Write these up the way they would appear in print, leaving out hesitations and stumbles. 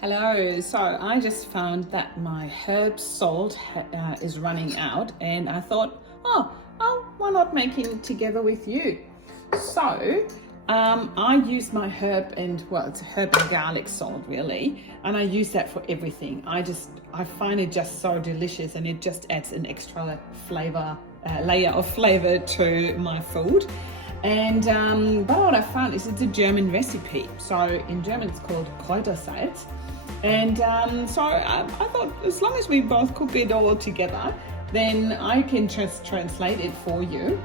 Hello, so I just found that my herb salt is running out, and I thought, why not make it together with you? So I use my herb and, well, it's herb and garlic salt really, and I use that for everything. I find it just so delicious, and it just adds an extra flavor, layer of flavor to my food. And but what I found is it's a German recipe. So in German it's called Kräutersalz. And so I thought, as long as we both cook it all together, then I can just translate it for you.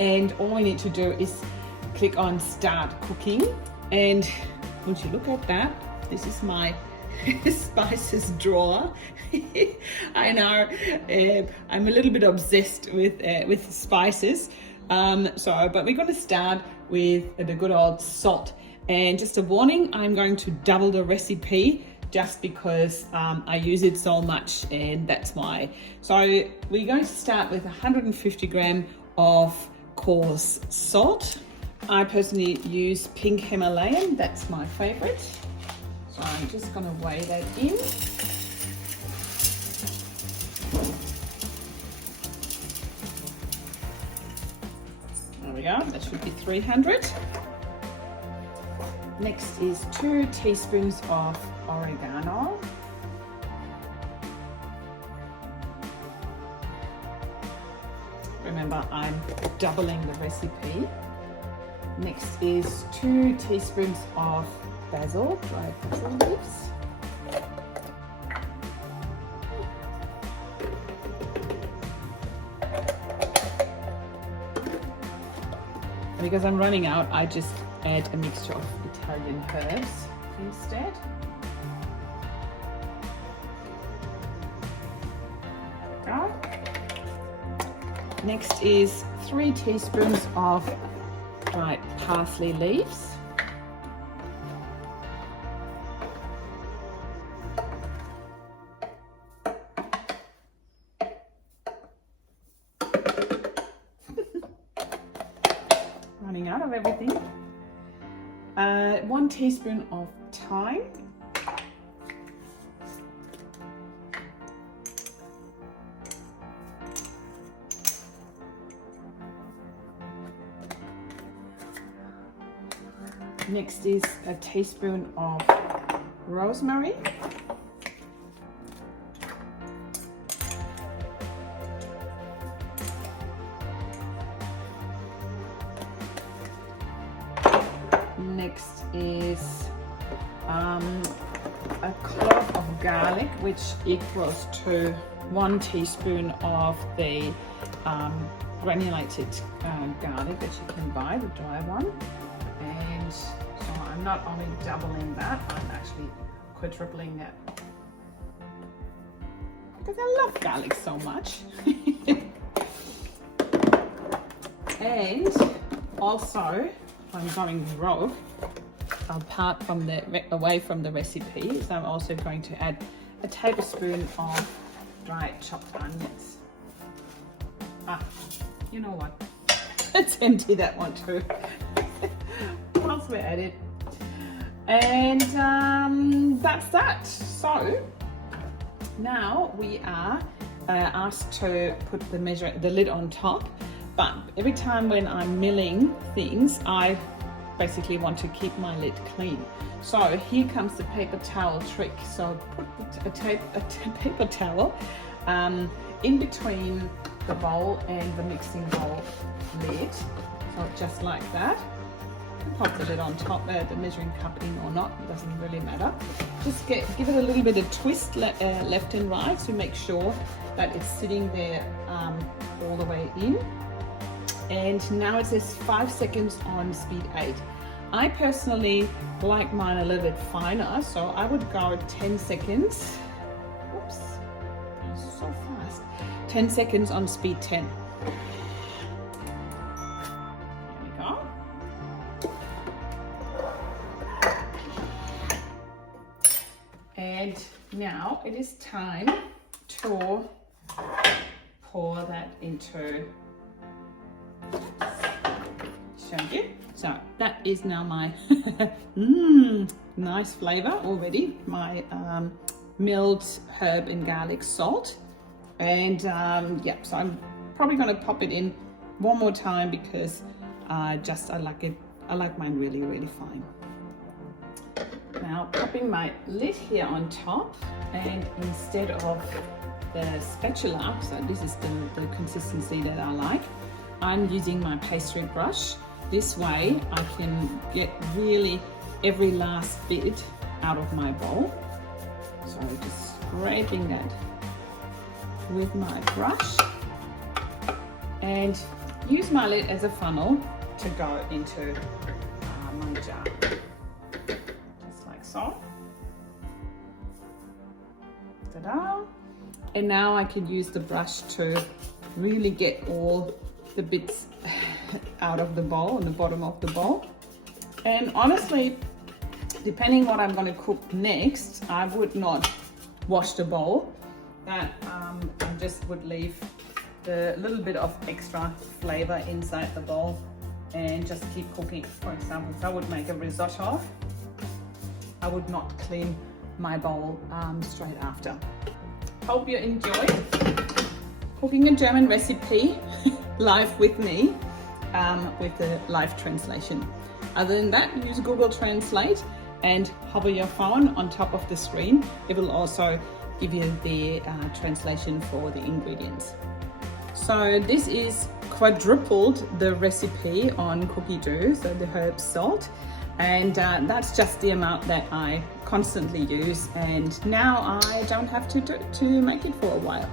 And all we need to do is click on Start Cooking. And would you look at that? This is my spices drawer. I know I'm a little bit obsessed with spices. But we're going to start with the good old salt. And just a warning, I'm going to double the recipe just because I use it so much, and that's why. So we're going to start with 150 gram of coarse salt. I personally use pink Himalayan, that's my favorite. So I'm just going to weigh that in. There we go, that should be 300. Next is 2 teaspoons of oregano. Remember, I'm doubling the recipe. Next is 2 teaspoons of basil, dried basil leaves. Because I'm running out, I just add a mixture of Italian herbs instead. Next is 3 teaspoons of dried parsley leaves. Running out of everything. 1 teaspoon of thyme. Next is a teaspoon of rosemary. Next is a clove of garlic, which equals to 1 teaspoon of the granulated garlic that you can buy, the dry one. And so I'm not only doubling that, I'm actually quadrupling that because I love garlic so much. And also, I'm going rogue, away from the recipe, so I'm also going to add a tablespoon of dried chopped onions. You know what? Let's empty that one too. Once we're at it. And that's that. So now we are asked to put the lid on top. But every time when I'm milling things, I basically want to keep my lid clean. So here comes the paper towel trick. So put a paper towel in between the bowl and the mixing bowl lid. So just like that. Pop the lid on top, the measuring cup in or not, it doesn't really matter. Just give it a little bit of twist left and right to make sure that it's sitting there all the way in. And now it says 5 seconds on speed 8. I personally like mine a little bit finer, so I would go 10 seconds. Oops, so fast. 10 seconds on speed 10. There we go. And now it is time to pour that into showed you. So that is now my nice flavor already. My milled herb and garlic salt. And yeah, so I'm probably going to pop it in one more time because I like it. I like mine really, really fine. Now popping my lid here on top, and instead of the spatula, so this is the consistency that I like, I'm using my pastry brush. This way I can get really every last bit out of my bowl. So just scraping that with my brush and use my lid as a funnel to go into my jar. Just like so. Ta-da! And now I can use the brush to really get all the bits out of the bowl, on the bottom of the bowl. And honestly, depending what I'm going to cook next, I would not wash the bowl. That I just would leave the little bit of extra flavor inside the bowl and just keep cooking. For example, if I would make a risotto, I would not clean my bowl straight after. Hope you enjoyed cooking a German recipe live with me with the live translation. Other than that, use Google Translate and hover your phone on top of the screen. It will also give you the translation for the ingredients. So this is quadrupled the recipe on Cookidoo, so the herb salt, and that's just the amount that I constantly use, and now I don't have to make it for a while.